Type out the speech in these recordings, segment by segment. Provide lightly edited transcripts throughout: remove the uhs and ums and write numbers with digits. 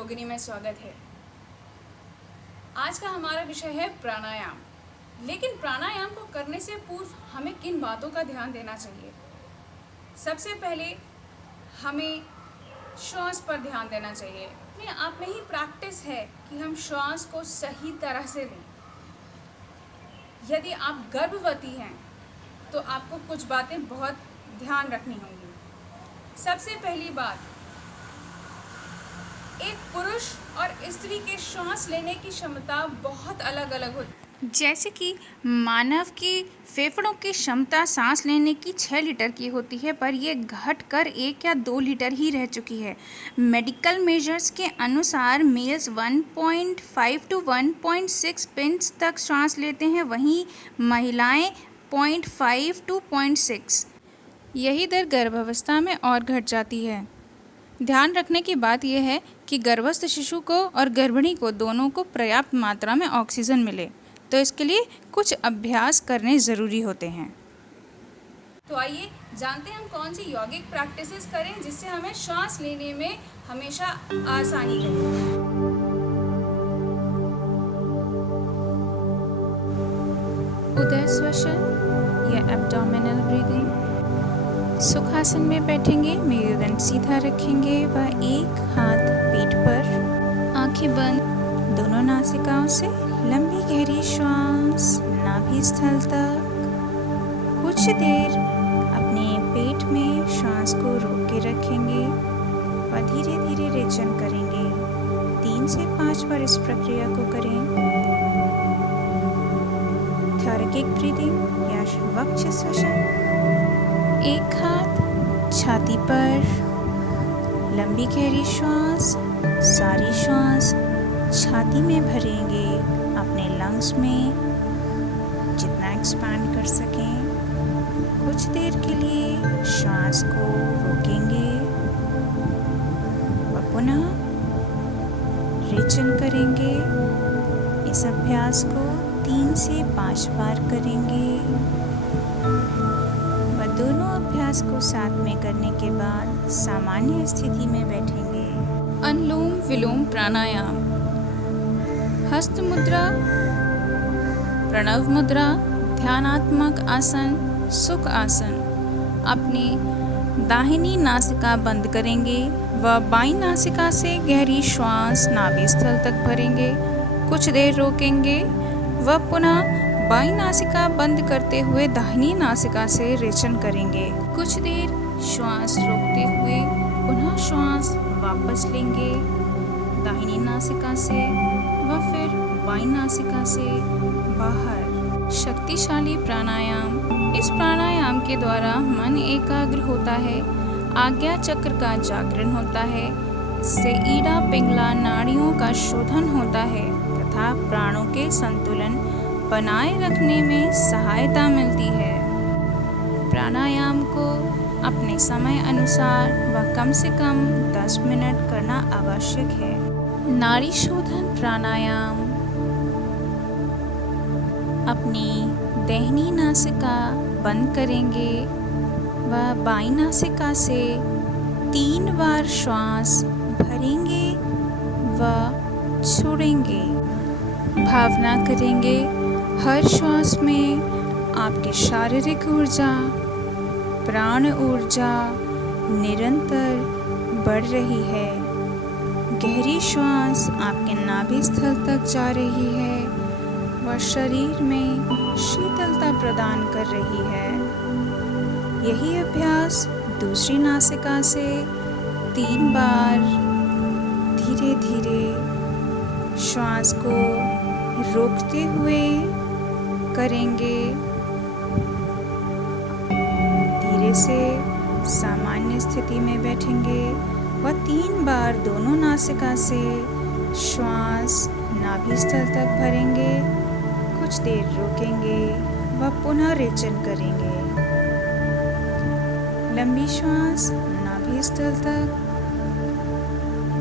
योगिनी में स्वागत है। आज का हमारा विषय है प्राणायाम। लेकिन प्राणायाम को करने से पूर्व हमें किन बातों का ध्यान देना चाहिए? सबसे पहले हमें श्वास पर ध्यान देना चाहिए। अपने आप में ही प्रैक्टिस है कि हम श्वास को सही तरह से लें। यदि आप गर्भवती हैं तो आपको कुछ बातें बहुत ध्यान रखनी होंगी। सबसे पहली बात, एक पुरुष और स्त्री के श्वास लेने की क्षमता बहुत अलग अलग होती है। जैसे कि मानव की फेफड़ों की क्षमता सांस लेने की 6 लीटर की होती है, पर ये घटकर 1 या 2 लीटर ही रह चुकी है। मेडिकल मेजर्स के अनुसार मेल्स 1.5 to 1.6 पिंच तक सांस लेते हैं, वहीं महिलाएं 0.5 to 0.6। यही दर गर्भावस्था में और घट जाती है। ध्यान रखने की बात यह है कि गर्भस्थ शिशु को और गर्भिणी को दोनों को पर्याप्त मात्रा में ऑक्सीजन मिले, तो इसके लिए कुछ अभ्यास करने ज़रूरी होते हैं। तो आइए जानते हैं हम कौन सी यौगिक प्रैक्टिसेस करें जिससे हमें श्वास लेने में हमेशा आसानी रहे। उदर श्वसन या एब्डोमिनल ब्रीदिंग। सुखासन में बैठेंगे, मेरुदंड सीधा रखेंगे व एक हाथ पीठ पर, आंखें बंद, दोनों नासिकाओं से लंबी गहरी श्वास नाभि स्थल तक। कुछ देर अपने पेट में श्वास को रोक के रखेंगे व धीरे धीरे रेचन करेंगे। 3 से 5 बार इस प्रक्रिया को करें। थोरैकिक ब्रीदिंग या वक्ष श्वसन। एक हाथ छाती पर, लंबी गहरी श्वास, सारी श्वास छाती में भरेंगे, अपने लंग्स में जितना एक्सपैंड कर सकें। कुछ देर के लिए श्वास को रोकेंगे व पुनः रेचन करेंगे। इस अभ्यास को 3 से 5 बार करेंगे व दोनों अभ्यास को साथ में करने के बाद सामान्य स्थिति में बैठेंगे। अनुलोम विलोम प्राणायाम। हस्त मुद्रा, प्रणव मुद्रा, ध्यानात्मक आसन, सुख आसन। अपनी दाहिनी नासिका बंद करेंगे व बाईं नासिका से गहरी श्वास नाभि स्थल तक भरेंगे। कुछ देर रोकेंगे व पुनः बाईं नासिका बंद करते हुए दाहिनी नासिका से रेचन करेंगे। कुछ देर श्वास रोकते हुए पुनः श्वास वापस लेंगे दाहिनी नासिका से व फिर बाईं नासिका से बाहर। शक्तिशाली प्राणायाम। इस प्राणायाम के द्वारा मन एकाग्र होता है, आज्ञा चक्र का जागरण होता है, इससे ईड़ा पिंगला नाड़ियों का शोधन होता है तथा प्राणों के संतुलन बनाए रखने में सहायता मिलती है। प्राणायाम को अपने समय अनुसार व कम से कम 10 मिनट करना आवश्यक है। नाड़ी शोधन प्राणायाम। अपनी दाहिनी नासिका बंद करेंगे व बाईं नासिका से 3 बार श्वास भरेंगे व छोड़ेंगे। भावना करेंगे हर श्वास में आपकी शारीरिक ऊर्जा, प्राण ऊर्जा निरंतर बढ़ रही है। गहरी श्वास आपके नाभि स्थल तक जा रही है व शरीर में शीतलता प्रदान कर रही है। यही अभ्यास दूसरी नासिका से 3 बार धीरे धीरे श्वास को रोकते हुए करेंगे। धीरे से सामान्य स्थिति में बैठेंगे व 3 बार दोनों नासिका से श्वास नाभि स्थल तक भरेंगे। कुछ देर रोकेंगे व पुनः रेचन करेंगे। लंबी श्वास नाभि स्थल तक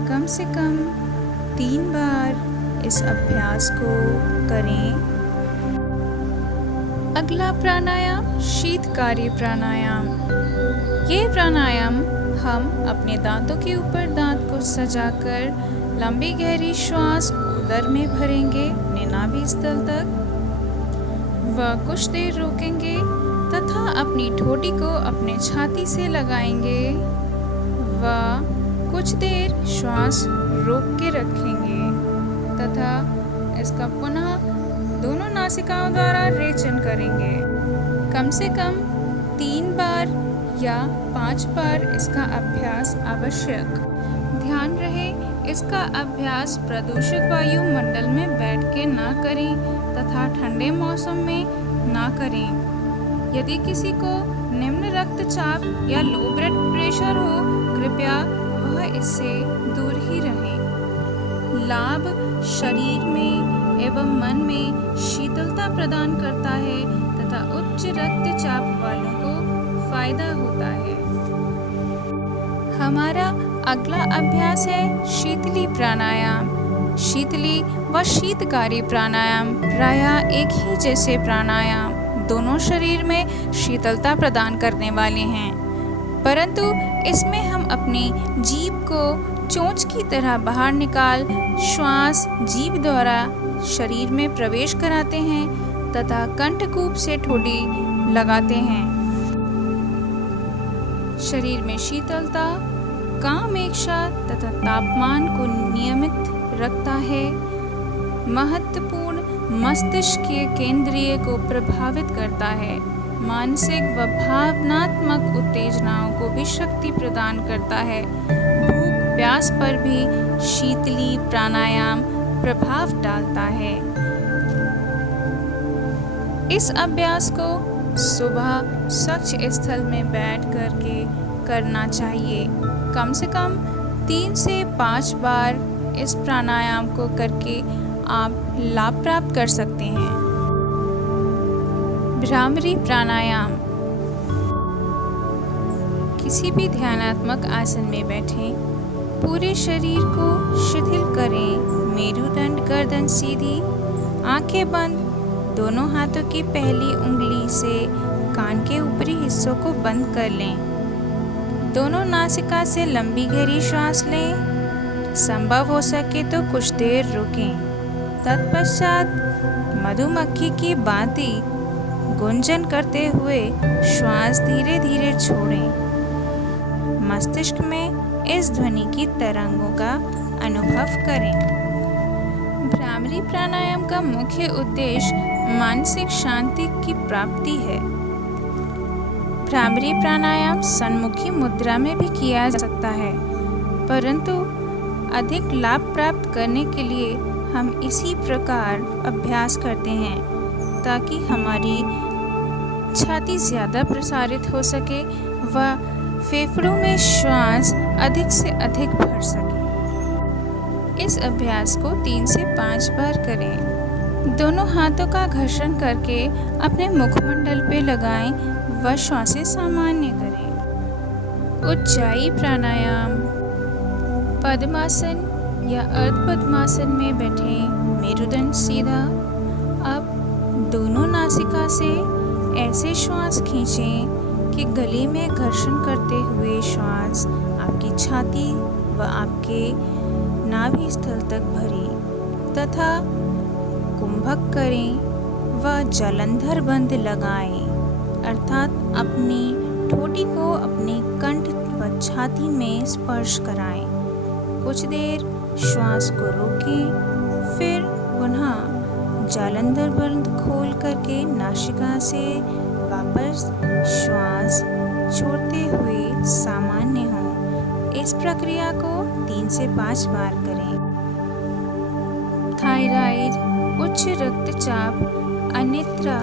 कम से कम 3 बार इस अभ्यास को करें। अगला प्राणायाम शीतकारी प्राणायाम। ये प्राणायाम हम अपने दांतों के ऊपर दांत को सजाकर लंबी गहरी श्वास उदर में भरेंगे नाभि स्थल तक व कुछ देर रोकेंगे तथा अपनी ठोड़ी को अपने छाती से लगाएंगे व कुछ देर श्वास रोक के रखेंगे तथा इसका पुनः दोनों नासिकाओं द्वारा रेचन करेंगे। कम से कम 3 बार या 5 बार इसका अभ्यास आवश्यक। ध्यान रहे इसका अभ्यास प्रदूषित वायुमंडल में बैठ के ना करें तथा ठंडे मौसम में ना करें। यदि किसी को निम्न रक्तचाप या लो ब्लड प्रेशर हो कृपया वह इससे दूर ही रहें। लाभ शरीर में एवं मन में शीतलता प्रदान करता है तथा उच्च रक्तचाप वालों को फायदा होता है। हमारा अगला अभ्यास है शीतली प्राणायाम। शीतली व शीतकारी प्राणायाम प्रायः एक ही जैसे प्राणायाम दोनों शरीर में शीतलता प्रदान करने वाले हैं, परंतु इसमें हम अपनी जीभ को चोंच की तरह बाहर निकाल श्वास जीभ द्वारा शरीर में प्रवेश कराते हैं तथा कंठकूप से ठोड़ी लगाते हैं। शरीर में शीतलता, काम इच्छा तथा तापमान को नियमित रखता है। महत्वपूर्ण मस्तिष्कीय केंद्रीय को प्रभावित करता है। मानसिक व भावनात्मक उत्तेजनाओं को भी शक्ति प्रदान करता है। भूख प्यास पर भी शीतली प्राणायाम प्रभाव डालता है। इस अभ्यास को सुबह स्वच्छ स्थल में बैठ करके करना चाहिए। कम से कम 3 से 5 बार इस प्राणायाम को करके आप लाभ प्राप्त कर सकते हैं। भ्रामरी प्राणायाम। किसी भी ध्यानात्मक आसन में बैठें, पूरे शरीर को शिथिल करें, मेरुदंड गर्दन सीधी, आंखें बंद, दोनों हाथों की पहली उंगली से कान के ऊपरी हिस्सों को बंद कर लें। दोनों नासिका से लंबी गहरी श्वास लें। संभव हो सके तो कुछ देर रुकें। तत्पश्चात मधुमक्खी की भांति गुंजन करते हुए श्वास धीरे धीरे छोड़ें। मस्तिष्क में इस ध्वनि की तरंगों का अनुभव करें। भ्रामरी प्राणायाम का मुख्य उद्देश्य मानसिक शांति की प्राप्ति है। भ्रामरी प्राणायाम सन्मुखी मुद्रा में भी किया जा सकता है, परंतु अधिक लाभ प्राप्त करने के लिए हम इसी प्रकार अभ्यास करते हैं ताकि हमारी छाती ज़्यादा प्रसारित हो सके व फेफड़ों में श्वास अधिक से अधिक भर सके। इस अभ्यास को 3 से 5 बार करें। दोनों हाथों का घर्षण करके अपने मुखमंडल पे लगाएं व श्वासें सामान्य करें। उज्जाई प्राणायाम। पद्मासन या अर्ध पद्मासन में बैठें, मेरुदंड सीधा। अब दोनों नासिका से ऐसे श्वास खींचें कि गले में घर्षण करते हुए श्वास आपकी छाती व आपके नाभि स्थल तक भरे तथा कुंभक करें व जालंधर बंद लगाएं, अर्थात अपनी ठोड़ी को अपने कंठ व छाती में स्पर्श कराएं। कुछ देर श्वास को रोकें, फिर पुनः जालंधर बंद खोल करके नासिका से वापस श्वास छोड़ते हुए सामान्य हो। इस प्रक्रिया को 3 से 5 बार करें। थायराइड, उच्च रक्तचाप, अनिद्रा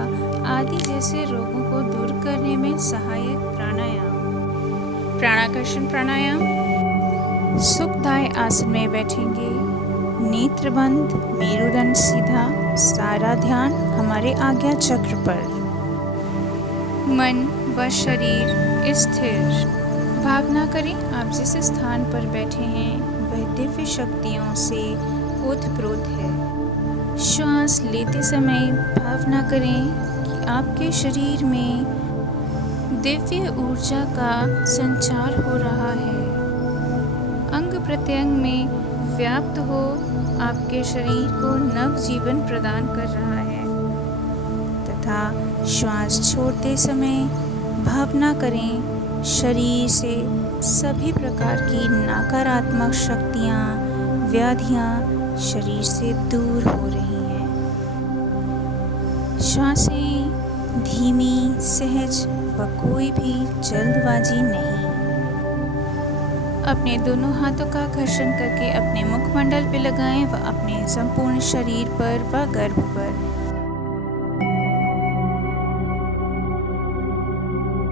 आदि जैसे रोगों को दूर करने में सहायक प्राणायाम। प्राणाकर्षण प्राणायाम। सुखदायी आसन में बैठेंगे, नेत्र बंद, मेरुदंड सीधा, सारा ध्यान हमारे आज्ञा चक्र पर। मन व शरीर स्थिर। भावना करें आप जिस स्थान पर बैठे हैं वह दिव्य शक्तियों से ओतप्रोत है। श्वास लेते समय भावना करें कि आपके शरीर में दिव्य ऊर्जा का संचार हो रहा है। अंग प्रत्यंग में व्याप्त हो आपके शरीर को नव जीवन प्रदान कर रहा है तथा श्वास छोड़ते समय भावना करें शरीर से सभी प्रकार की नकारात्मक शक्तियाँ, व्याधियाँ शरीर से दूर हो रही हैं। श्वासें धीमी, सहज व कोई भी जल्दबाजी नहीं। अपने दोनों हाथों का घर्षण करके अपने मुखमंडल पे लगाएं व अपने संपूर्ण शरीर पर व गर्भ पर